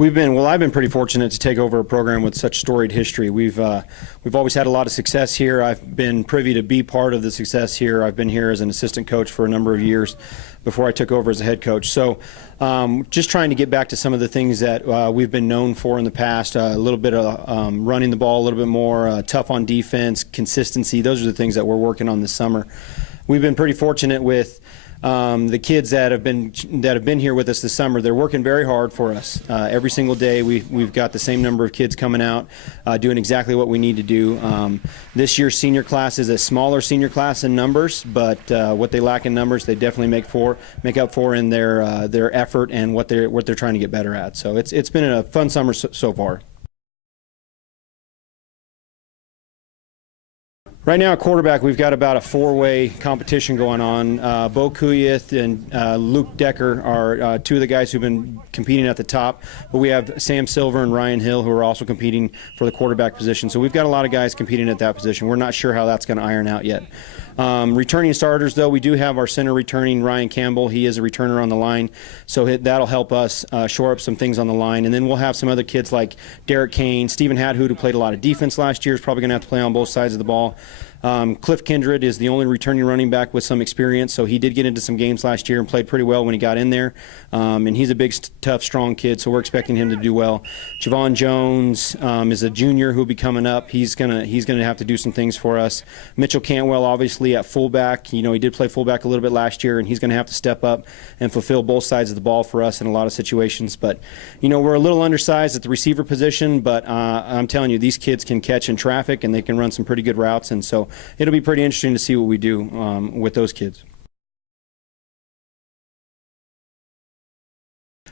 I've been pretty fortunate to take over a program with such storied history. We've always had a lot of success here. I've been privy to be part of the success here. I've been here as an assistant coach for a number of years before I took over as a head coach. So just trying to get back to some of the things that we've been known for in the past, a little bit of running the ball a little bit more, tough on defense, consistency. Those are the things that we're working on this summer. We've been pretty fortunate with the kids that have been here with us this summer. They're working very hard for us. Every single day we've got the same number of kids coming out doing exactly what we need to do. This year's senior class is a smaller senior class in numbers, but what they lack in numbers they definitely make up for in their effort and what they're trying to get better at. So it's been a fun summer so far. Right now at quarterback, we've got about a four-way competition going on. Bo Kuyith and Luke Decker are two of the guys who've been competing at the top, but we have Sam Silver and Ryan Hill who are also competing for the quarterback position. So we've got a lot of guys competing at that position. We're not sure how that's going to iron out yet. Returning starters, though, we do have our center returning, Ryan Campbell. He is a returner on the line, so that'll help us shore up some things on the line. And then we'll have some other kids like Derek Kane, Stephen Hadhood, who played a lot of defense last year, is probably going to have to play on both sides of the ball. Cliff Kindred is the only returning running back with some experience, so he did get into some games last year and played pretty well when he got in there. And he's a big, tough, strong kid, so we're expecting him to do well. Javon Jones is a junior who'll be coming up. He's gonna have to do some things for us. Mitchell Cantwell, obviously at fullback. You know, he did play fullback a little bit last year, and he's going to have to step up and fulfill both sides of the ball for us in a lot of situations. But you know, we're a little undersized at the receiver position, but I'm telling you, these kids can catch in traffic and they can run some pretty good routes, and so it'll be pretty interesting to see what we do with those kids.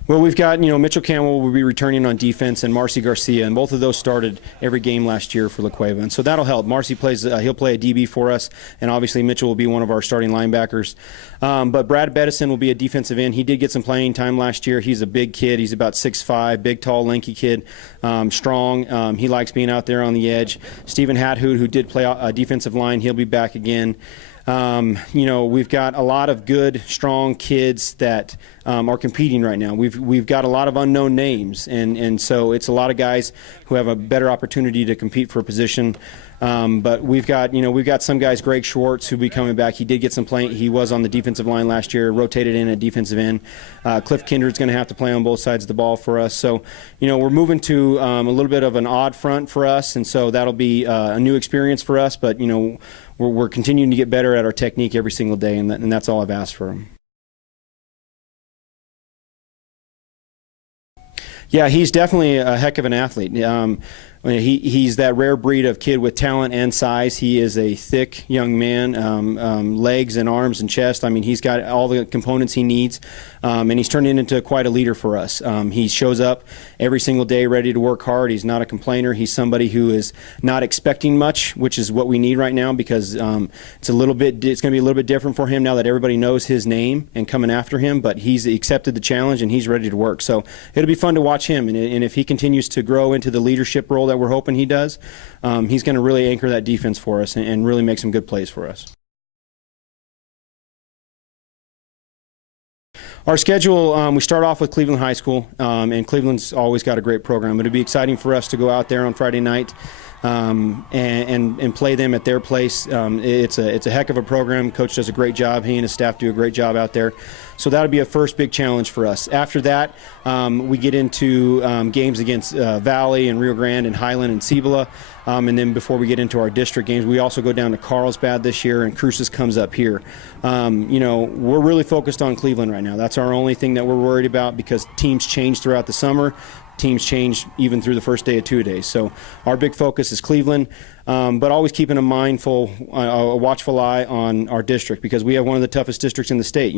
Well, we've got, Mitchell Cantwell will be returning on defense, and Marcy Garcia, and both of those started every game last year for La Cueva, and so that'll help. Marcy plays, he'll play a DB for us, and obviously Mitchell will be one of our starting linebackers. But Brad Bettison will be a defensive end. He did get some playing time last year. He's a big kid. He's about 6'5", big, tall, lanky kid, strong. He likes being out there on the edge. Stephen Hadhood, who did play a defensive line, he'll be back again. We've got a lot of good, strong kids that are competing right now. We've got a lot of unknown names, and so it's a lot of guys who have a better opportunity to compete for a position. But we've got some guys, Greg Schwartz, who'll be coming back. He did get some playing. He was on the defensive line last year, rotated in at defensive end. Cliff Kindred's going to have to play on both sides of the ball for us. So, we're moving to a little bit of an odd front for us, and so that'll be a new experience for us. But, we're continuing to get better at our technique every single day, and that's all I've asked for him. Yeah, he's definitely a heck of an athlete. He's that rare breed of kid with talent and size. He is a thick young man, legs and arms and chest. I mean, he's got all the components he needs, and he's turning into quite a leader for us. He shows up every single day ready to work hard. He's not a complainer. He's somebody who is not expecting much, which is what we need right now, because it's going to be a little bit different for him now that everybody knows his name and coming after him, but he's accepted the challenge and he's ready to work. So it'll be fun to watch him, and if he continues to grow into the leadership role that we're hoping he does, he's going to really anchor that defense for us and really make some good plays for us. Our schedule, we start off with Cleveland High School, and Cleveland's always got a great program. It'll be exciting for us to go out there on Friday night and play them at their place. It's a heck of a program. Coach does a great job. He and his staff do a great job out there. So that'll be a first big challenge for us. After that, we get into games against Valley and Rio Grande and Highland and Cibola. And then before we get into our district games, we also go down to Carlsbad this year, and Cruces comes up here. We're really focused on Cleveland right now. That's our only thing that we're worried about, because teams change throughout the summer. Teams change even through the first day of 2 days. So our big focus is Cleveland, but always keeping a watchful eye on our district, because we have one of the toughest districts in the state.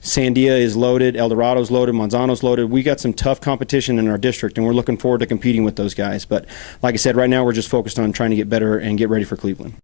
Sandia is loaded, El Dorado's loaded, Manzano's loaded. We got some tough competition in our district, and we're looking forward to competing with those guys. But like I said, right now we're just focused on trying to get better and get ready for Cleveland.